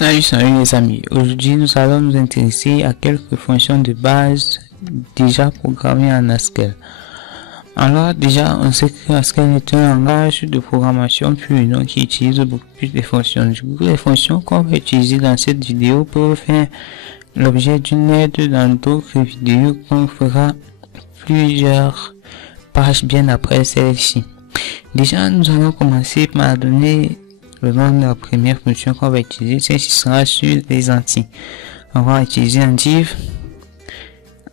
Salut les amis, aujourd'hui nous allons nous intéresser à quelques fonctions de base déjà programmées en Haskell. Alors déjà on sait que Haskell est un langage de programmation puissant qui utilise beaucoup plus de fonctions. Du coup les fonctions qu'on va utiliser dans cette vidéo peuvent faire l'objet d'une aide dans d'autres vidéos qu'on fera plusieurs pages bien après celle-ci. Déjà nous allons commencer par donner le nom de la première fonction qu'on va utiliser. Celle-ci sera sur les entiers. On va utiliser un div.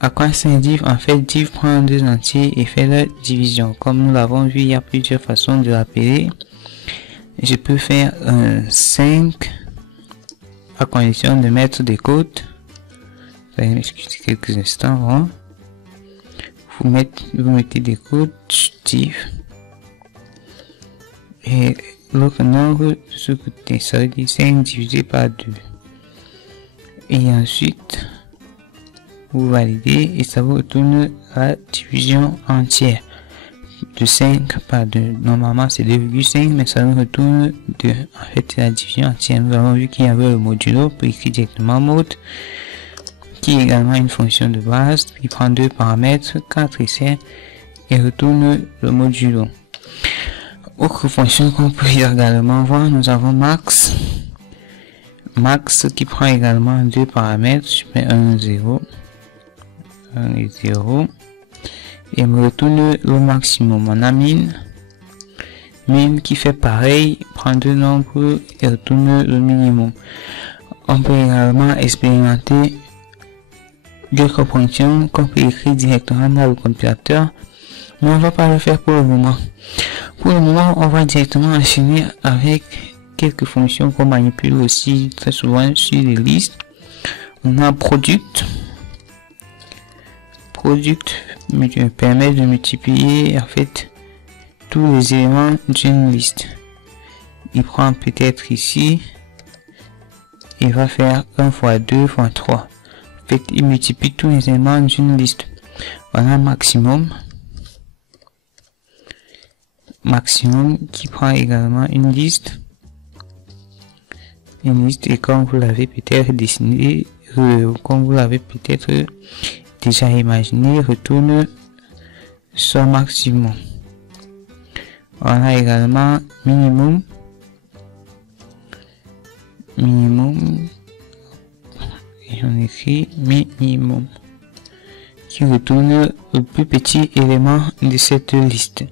À quoi c'est un div? En fait, div prend deux entiers et fait leur division. Comme nous l'avons vu, il y a plusieurs façons de l'appeler. Je peux faire un 5 à condition de mettre des côtes. Veuillez m'excuser quelques instants. Hein. Vous mettez des côtes div et l'autre nombre de ce côté, ça veut dire 5 divisé par 2. Et ensuite, vous validez et ça vous retourne la division entière de 5 par 2. Normalement, c'est 2,5, mais ça nous retourne 2. En fait, c'est la division entière. Nous avons vu qu'il y avait le modulo pour écrire directement mode, qui est également une fonction de base qui prend deux paramètres, 4 et 7, et retourne le modulo. Autre fonction qu'on peut également voir, nous avons max. Max qui prend également deux paramètres, je mets 1, 0. 1 et 0. Et me retourne le maximum. On a min. Min qui fait pareil, prend deux nombres et retourne le minimum. On peut également expérimenter d'autres fonctions qu'on peut écrire directement dans le compilateur. Mais on va pas le faire pour le moment. Pour le moment, on va directement enchaîner avec quelques fonctions qu'on manipule aussi très souvent sur les listes. On a product. Product me permet de multiplier en fait tous les éléments d'une liste. Il prend peut-être ici, il va faire 1 fois 2 fois 3. En fait, il multiplie tous les éléments d'une liste. On a maximum. Maximum qui prend également une liste et comme vous l'avez peut-être dessiné, comme vous l'avez peut-être déjà imaginé, retourne son maximum. On a également minimum et on écrit minimum qui retourne le plus petit élément de cette liste.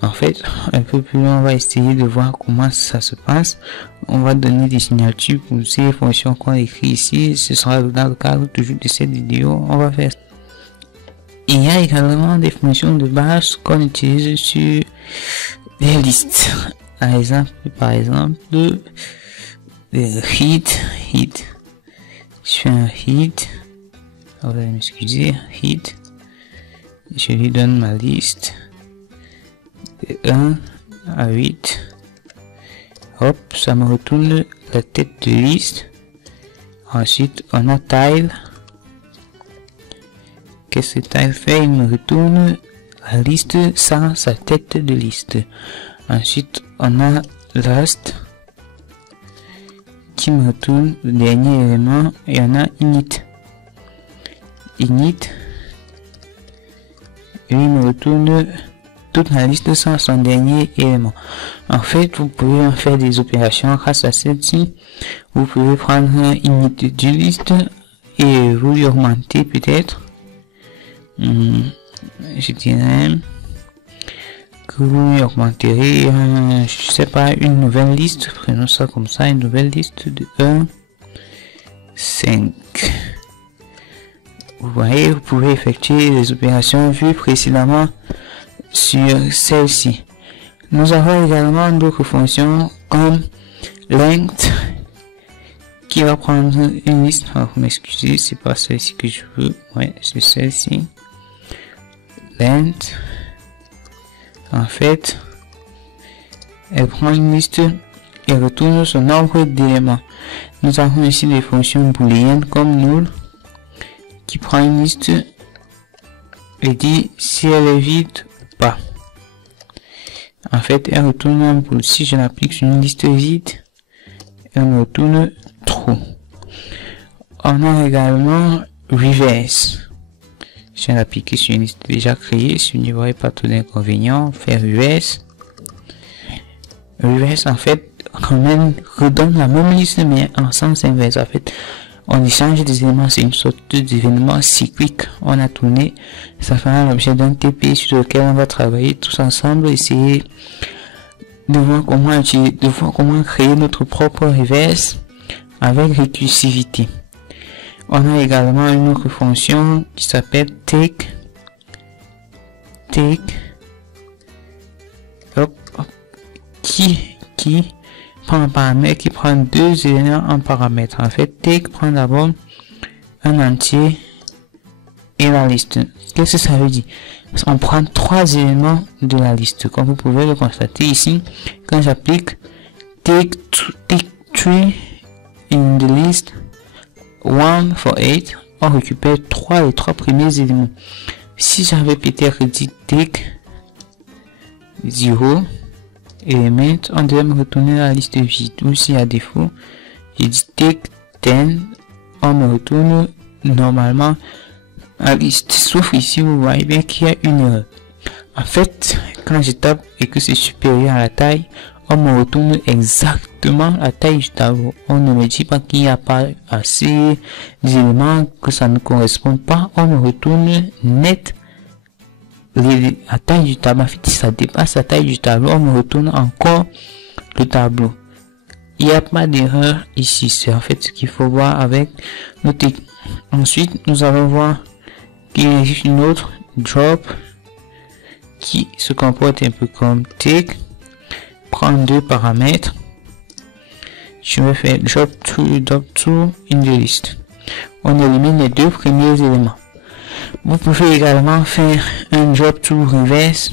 En fait, un peu plus loin, on va essayer de voir comment ça se passe. On va donner des signatures pour ces fonctions qu'on écrit ici. Ce sera dans le cadre toujours de cette vidéo. On va faire. Il y a également des fonctions de base qu'on utilise sur les listes. Par exemple, le hit. Je fais un hit. Vous allez m'excuser, hit. Je lui donne ma liste. De 1 à 8. Hop, ça me retourne la tête de liste. Ensuite, on a tile. Qu'est-ce que tile fait? Il me retourne la liste sans sa tête de liste. Ensuite, on a last qui me retourne le dernier élément et on a init. Init, et il me retourne toute la liste sans son dernier élément. En fait, vous pouvez en faire des opérations grâce à celle-ci. Vous pouvez prendre une init du liste et vous lui augmenter peut-être. Je dirais que vous lui augmenterez, je sais pas, une nouvelle liste. Prenons ça comme ça, une nouvelle liste de 1, 5. Vous voyez, vous pouvez effectuer les opérations vues précédemment sur celle-ci. Nous avons également d'autres fonctions comme length qui va prendre une liste. Alors, vous m'excusez, c'est pas celle-ci que je veux. Ouais, c'est celle-ci. Length. En fait, elle prend une liste et retourne son nombre d'éléments. Nous avons ici des fonctions booléennes comme null qui prend une liste et dit si elle est vide ou pas. En fait, elle retourne un bool. Si je l'applique sur une liste vide, elle me retourne true. macro. On a également reverse. Je viens d'appliquer sur une liste déjà créée. Si vous n'y voyez pas tout d'inconvénient, faire reverse. Reverse, en fait, quand même, redonne la même liste, mais en sens inverse. En fait, on échange des éléments, c'est une sorte d'événement cyclique. On a tourné, ça fera l'objet d'un TP sur lequel on va travailler tous ensemble, essayer de voir comment créer notre propre reverse avec récursivité. On a également une autre fonction qui s'appelle take, qui prend un paramètre, qui prend deux éléments en paramètre. En fait, take prend d'abord un entier et la liste. Qu'est-ce que ça veut dire? On prend trois éléments de la liste, comme vous pouvez le constater ici. Quand j'applique take 3 in the list 1 for 8, on récupère les trois premiers éléments. Si j'avais peut-être dit take 0 element, on devait me retourner la liste vide. Ou si à défaut, j'ai dit take 10, on me retourne normalement la liste. Sauf ici, vous voyez bien qu'il y a une erreur. En fait, quand je tape et que c'est supérieur à la taille, on me retourne exactement la taille du tableau. On ne me dit pas qu'il n'y a pas assez d'éléments, que ça ne correspond pas. On me retourne net la taille du tableau. En fait, si ça dépasse la taille du tableau, on me retourne encore le tableau. Il n'y a pas d'erreur ici. C'est en fait ce qu'il faut voir avec nos techniques. Ensuite, nous allons voir qu'il existe une autre drop qui se comporte un peu comme take. Prend deux paramètres. Je vais faire drop to in the list. On élimine les deux premiers éléments. Vous pouvez également faire un drop to reverse.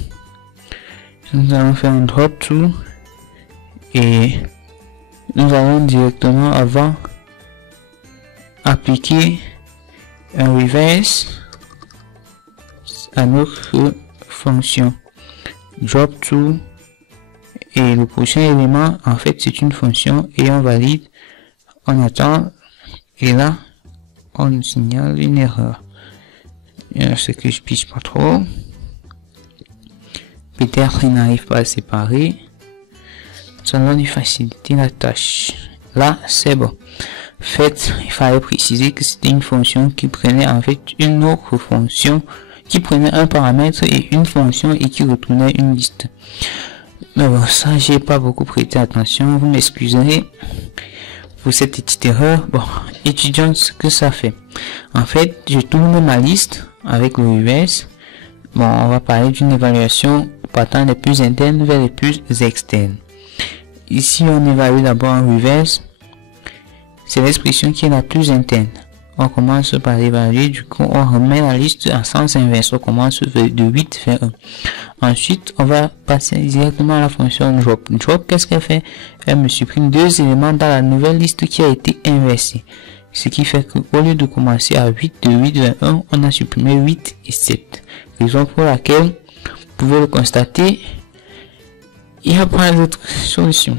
Nous allons faire un drop to et nous allons directement avant appliquer un reverse à notre fonction drop to. Et le prochain élément, en fait, c'est une fonction et on valide, on attend, et là, on nous signale une erreur. C'est que je piche pas trop. Peut-être il n'arrive pas à séparer. Ça va lui faciliter la tâche. Là, c'est bon. En fait, il fallait préciser que c'était une fonction qui prenait en fait une autre fonction, qui prenait un paramètre et une fonction et qui retournait une liste. Mais bon, ça, j'ai pas beaucoup prêté attention. Vous m'excuserez pour cette petite erreur. Bon, étudions ce que ça fait. En fait, je tourne ma liste avec le reverse. Bon, on va parler d'une évaluation partant des plus internes vers les plus externes. Ici, on évalue d'abord en reverse. C'est l'expression qui est la plus interne. On commence par évaluer, du coup, on remet la liste en sens inverse. On commence de 8 vers 1. Ensuite, on va passer directement à la fonction drop. Drop, qu'est-ce qu'elle fait? Elle me supprime deux éléments dans la nouvelle liste qui a été inversée. Ce qui fait que au lieu de commencer à 8, de 8 vers 1, on a supprimé 8 et 7. Raison pour laquelle, vous pouvez le constater, il n'y a pas d'autre solution.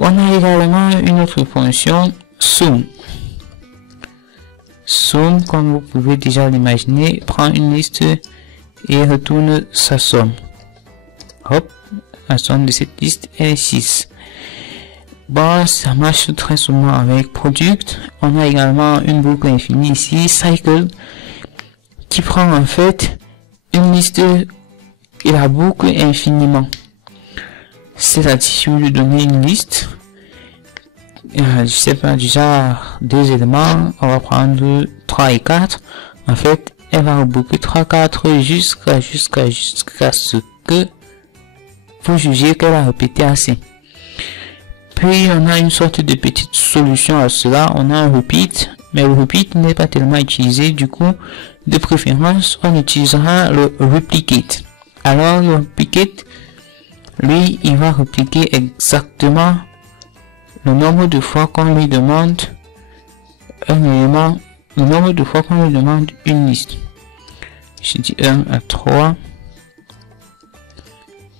On a également une autre fonction, sum. Sum, comme vous pouvez déjà l'imaginer, prend une liste et retourne sa somme. Hop, la somme de cette liste est 6. Bon, ça marche très souvent avec product. On a également une boucle infinie ici, cycle, qui prend en fait une liste et la boucle infiniment. C'est-à-dire, si vous lui donnez une liste, je sais pas, déjà deux éléments, on va prendre 3 et 4. En fait, elle va reboucler 3, 4 jusqu'à ce que vous jugez qu'elle a répété assez. Puis on a une sorte de petite solution à cela, on a un repeat, mais le repeat n'est pas tellement utilisé, du coup, de préférence, on utilisera le replicate. Alors le replicate, lui, il va répliquer exactement le nombre de fois qu'on lui demande un élément, le nombre de fois qu'on lui demande une liste. Je dis 1 à 3.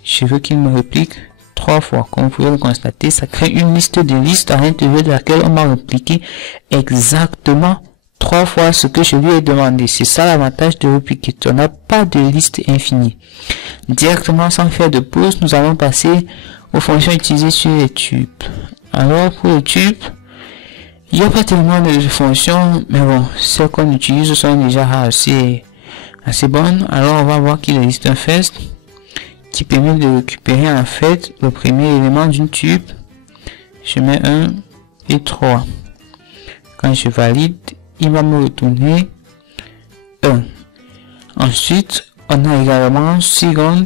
Je veux qu'il me réplique 3 fois. Comme vous pouvez le constater, ça crée une liste de listes à l'intérieur de laquelle on va répliquer exactement 3 fois ce que je lui ai demandé. C'est ça l'avantage de répliquer. On n'a pas de liste infinie. Directement, sans faire de pause, nous allons passer aux fonctions utilisées sur les tubes. Alors, pour les tubes, il n'y a pas tellement de fonctions, mais bon, celles qu'on utilise sont déjà assez bonnes. Alors, on va voir qu'il existe un first qui permet de récupérer en fait le premier élément d'une tube. Je mets 1 et 3. Quand je valide, il va me retourner 1. Ensuite, on a également second.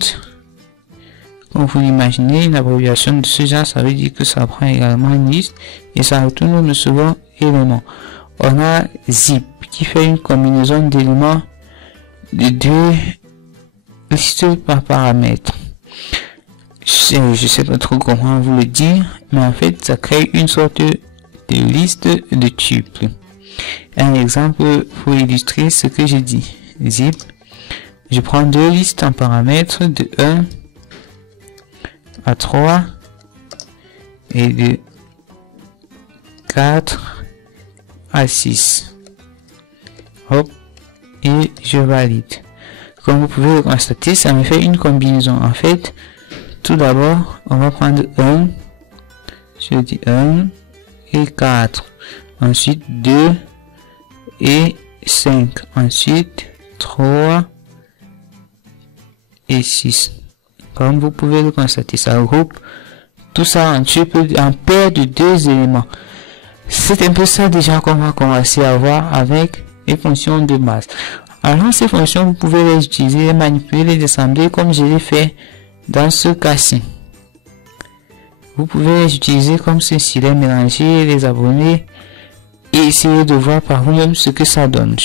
Comme vous l'imaginez, une abréviation de ce genre, ça veut dire que ça prend également une liste et ça retourne le second élément. On a zip qui fait une combinaison d'éléments de 2 listes par paramètre. Je sais pas trop comment vous le dire, mais en fait, ça crée une sorte de liste de tuples. Un exemple pour illustrer ce que j'ai dit. Zip, je prends 2 listes en paramètres de 1 à 3 et de 4 à 6. Hop, et je valide. Comme vous pouvez le constater, ça me fait une combinaison. En fait, tout d'abord, on va prendre 1, je dis 1 et 4. Ensuite 2 et 5. Ensuite 3 et 6. Comme vous pouvez le constater, ça regroupe tout ça en paire de 2 éléments. C'est un peu ça déjà qu'on va commencer à voir avec les fonctions de base. Alors ces fonctions, vous pouvez les utiliser, les manipuler, les assembler comme je l'ai fait dans ce cas-ci. Vous pouvez les utiliser comme ceci, les mélanger, les abonner et essayer de voir par vous-même ce que ça donne.